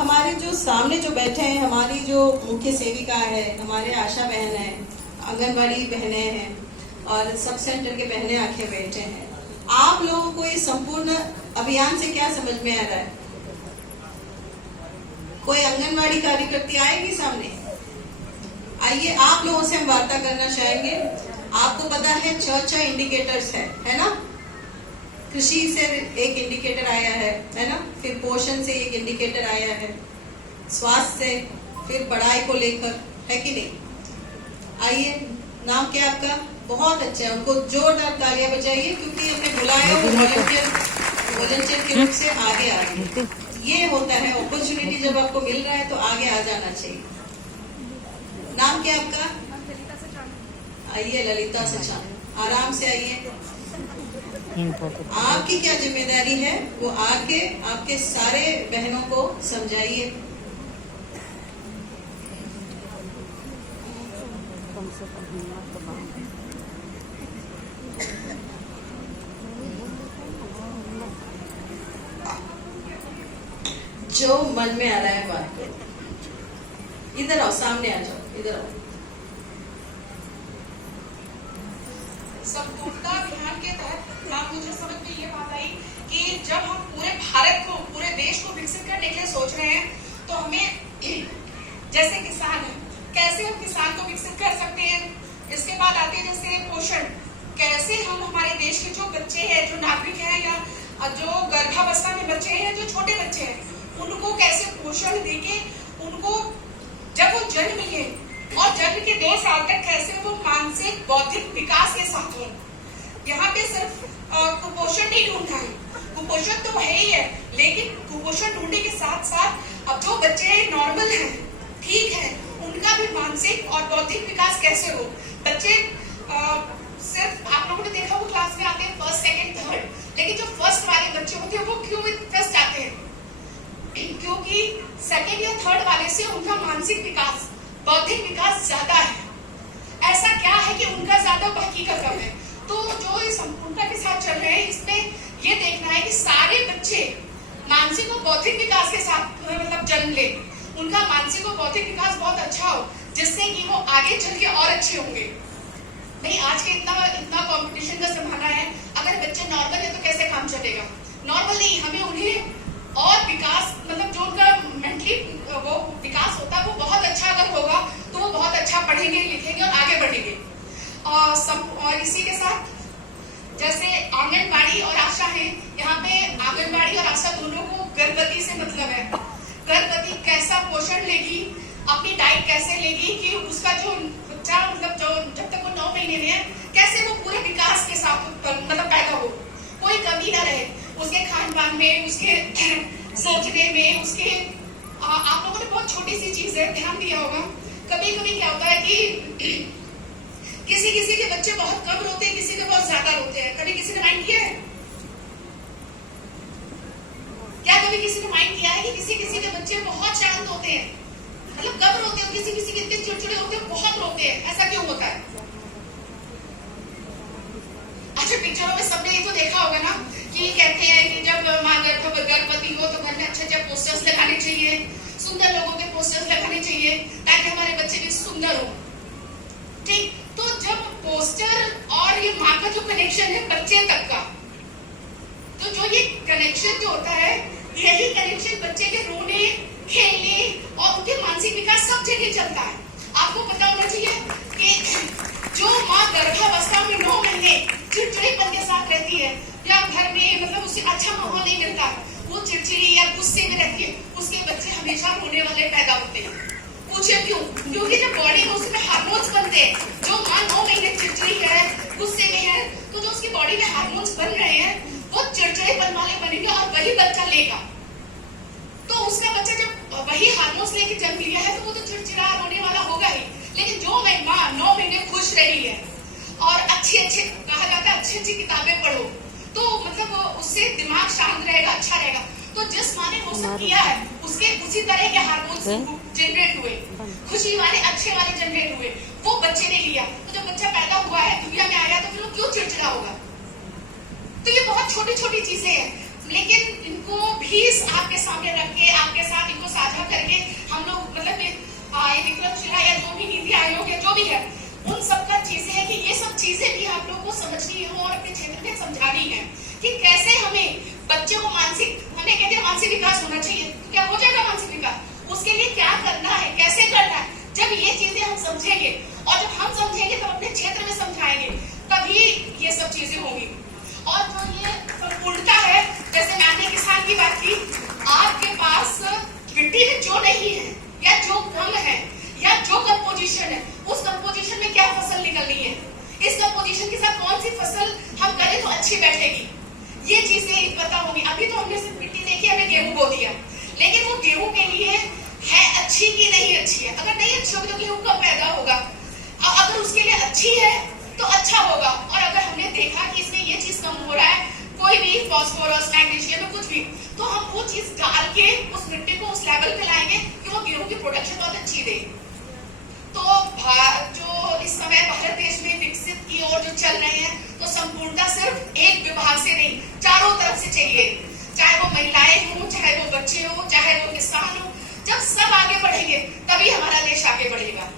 हमारे जो सामने जो बैठे हैं, हमारी जो मुख्य सेविका है, हमारे आशा बहन है, आंगनबाड़ी बहनें हैं और सब सेंटर के बहनें आके बैठे हैं। आप लोगों को इस संपूर्ण अभियान से क्या समझ में आ रहा है? कोई आंगनबाड़ी कार्यकर्ती आएगी सामने? आइए, आप लोगों से हम वार्ता करना चाहेंगे। आपको पता है 6 इंडिकेटर्स है ना? कृषि से एक इंडिकेटर आया है ना? फिर पोषण से एक इंडिकेटर आया है, स्वास्थ्य से, फिर पढ़ाई को लेकर, है कि नहीं? आइए, नाम क्या आपका? बहुत अच्छा है, उनको जोरदार तालियां बजाइए क्योंकि हमने बुलाया वॉलंटियर के रूप से आगे आ गए। ये होता है अपॉर्चुनिटी, जब आपको मिल रहा है तो आगे आ जाना चाहिए। नाम क्या आपका? आइए, ललिता सचान, आराम से आइए। आपकी क्या जिम्मेदारी है वो आके आपके सारे बहनों को समझाइए। जो मन में आ रहा है बात करो। इधर आओ, सामने आ जाओ, इधर आओ। संपूर्णता अभियान के तहत आप मुझे समझ में ये बात आई कि जब हम पूरे भारत को, पूरे देश को विकसित करने के लिए सोच रहे हैं तो हमें जैसे किसान है, कैसे हम किसान को विकसित कर सकते हैं। इसके बाद आते हैं जैसे पोषण, कैसे हम हमारे देश के जो बच्चे हैं, जो नागरिक हैं या जो गर्भावस्था में बच्चे हैं, जो छोटे बच्चे हैं, उनको कैसे पोषण देके उनको जब वो जन्म लिए और जन्म के 2 साल तक कैसे वो मानसिक बौद्धिक विकास के साथ हो। यहाँ पे सिर्फ कुपोषण नहीं ढूंढना है, कुपोषण तो है ही है, लेकिन कुपोषण ढूंढने के साथ साथ अब जो बच्चे नॉर्मल हैं, ठीक है, उनका भी मानसिक और बौद्धिक विकास कैसे हो। बच्चे सिर्फ आप लोगों ने देखा वो क्लास में आते हैं फर्स्ट, सेकंड, थर्ड, लेकिन जो फर्स्ट वाले बच्चे होते हैं वो क्यों फर्स्ट आते हैं? क्योंकि सेकंड या थर्ड वाले से उनका मानसिक विकास, बौद्धिक विकास ज्यादा है। ऐसा क्या है कि उनका ज्यादा, बाकी का कम है? तो जो इस संपूर्णता के साथ चल रहे हैं, इसमें ये देखना है कि सारे बच्चे मानसिक और बौद्धिक विकास के साथ मतलब जन्म ले, उनका मानसिक और बौद्धिक विकास बहुत अच्छा हो, जिससे कि वो आगे चल के और अच्छे होंगे। नहीं, आज के इतना कंपटीशन का जमाना है, अगर बच्चे नॉर्मल है तो कैसे काम चलेगा? नॉर्मल नहीं, हमें उन्हें और विकास, मतलब जो उनका मेंटली वो विकास होता है वो बहुत अच्छा अगर होगा तो वो बहुत अच्छा पढ़ेंगे, लिखेंगे और आगे बढ़ेंगे। और इसी के साथ जैसे आंगनबाड़ी और आशा है, यहाँ पे आंगनबाड़ी और आशा दोनों को गर्भवती से मतलब है। गर्भवती कैसा पोषण लेगी, अपनी डाइट कैसे लेगी कि उसका जो बच्चा, मतलब जो जब तक वो 9 महीने में है, कैसे वो पूरे विकास के साथ मतलब पैदा हो, कोई कमी ना रहे उसके खान पान में, उसके सोचने में, उसके आप लोगों ने बहुत छोटी सी चीज है, ध्यान दिया होगा, कभी कभी क्या होता है कि किसी किसी के बच्चे बहुत कम रोते हैं, किसी के बहुत ज्यादा रोते हैं। कभी किसी ने माइंड किया है? क्या कभी किसी ने माइंड किया है कि किसी किसी के बच्चे बहुत शांत होते हैं, मतलब कम रोते हैं, किसी किसी के इतने चिड़चिड़े होते हैं, बहुत रोते हैं? ऐसा क्यों होता है? अच्छा, पिक्चरों में सबने ये तो देखा होगा ना कि कहते हैं कि जब माँ गर्भवती हो तो घर में अच्छे पोस्टर्स लगाने चाहिए, सुंदर लोगों के पोस्टर्स लगाने चाहिए ताकि हमारे बच्चे भी सुंदर हो। ठीक, तो जब पोस्टर और ये माँ का जो कनेक्शन है बच्चे तक का, तो जो ये कनेक्शन जो होता है, यही कनेक्शन बच्चे के रोने, खेलने और उनके मानसिक विकास सब जगह चलता है। आपको पता होना चाहिए कि जो माँ गर्भावस्था में 9 महीने चिड़चिड़ेपन के साथ रहती है या घर में मतलब उसे अच्छा माहौल नहीं मिलता, वो चिड़चिड़ी या गुस्से में रहती है, उसके बच्चे हमेशा रोने वाले पैदा होते हैं। पूछे क्यों? क्योंकि जब बॉडी में उसमें हार्मोन्स बनते हैं, जो माँ 9 महीने चिड़चिड़ी है, गुस्से में है, तो जो उसकी बॉडी में हार्मोन्स बन रहे हैं वो चिड़चिड़ेपन वाले बनेंगे और वही बच्चा लेगा। तो उसका बच्चा जब वही हार्मोन्स लेके जन्म लिया है तो वो तो चिड़चिड़ा रोने वाला होगा ही। लेकिन जो माँ 9 महीने खुश रही है और अच्छी कहा जाता है अच्छी किताबें पढ़ो, तो मतलब उससे दिमाग शांत रहेगा, अच्छा रहेगा। तो जिस माँ ने वो सब किया है उसके उसी तरह के हार्मोन्स जनरेट हुए, खुशी वाले अच्छे वाले जनरेट हुए, वो बच्चे ने लिया। तो जब बच्चा पैदा हुआ है, दुनिया में आया, तो फिर वो क्यों चिड़चिड़ा होगा? तो ये बहुत छोटी छोटी चीजें हैं, लेकिन इनको भी आपके सामने रख के आपके साथ इनको साझा आयोग है, जो भी है, उन सब का चीजें है कि ये सब चीजें भी आप लोगों को समझनी है और अपने क्षेत्र में समझानी है कि कैसे हमें बच्चों को हमें कहते हैं मानसिक विकास होना चाहिए, तो क्या हो जाएगा मानसिक विकास? उसके लिए क्या करना है, कैसे करना है, जब ये चीजें हम समझेंगे और जब हम समझेंगे तब अपने क्षेत्र में समझाएंगे, तभी ये सब चीजें होंगी। और जो ये संपूर्णता है, जैसे मैंने किसान की बात की, आपके पास मिट्टी में जो नहीं है या जो कम है या जो कंपोजिशन है, उस कंपोजिशन में क्या फसल निकलनी है, इस कंपोजिशन के साथ कौन सी फसल हम करें तो अच्छी बैठेगी, ये चीजें पता होगी। अभी तो हमने सिर्फ मिट्टी देखी, हमें गेहूं बो दिया, लेकिन वो गेहूं के लिए है अच्छी कि नहीं अच्छी है। अगर नहीं अच्छी होगी तो गेहूं कब पैदा होगा, अगर उसके लिए अच्छी है तो अच्छा होगा। और अगर हमने देखा कि इसमें ये चीज कम हो रहा है, कोई भी फास्फोरस, मैग्नीशियम में कुछ भी, तो हम वो चीज डाल के उस मिट्टी को उस लेवल पे लाएंगे कि वो गेहूं की प्रोडक्शन बहुत अच्छी दे। तो जो इस समय भारत देश में विकसित की ओर जो चल रहे हैं, तो संपूर्णता सिर्फ एक विभाग से नहीं, चारों तरफ से चाहिए, चाहे वो महिलाएं हो, चाहे वो बच्चे हो, चाहे वो किसान हो। जब सब आगे बढ़ेंगे तभी हमारा देश आगे बढ़ेगा।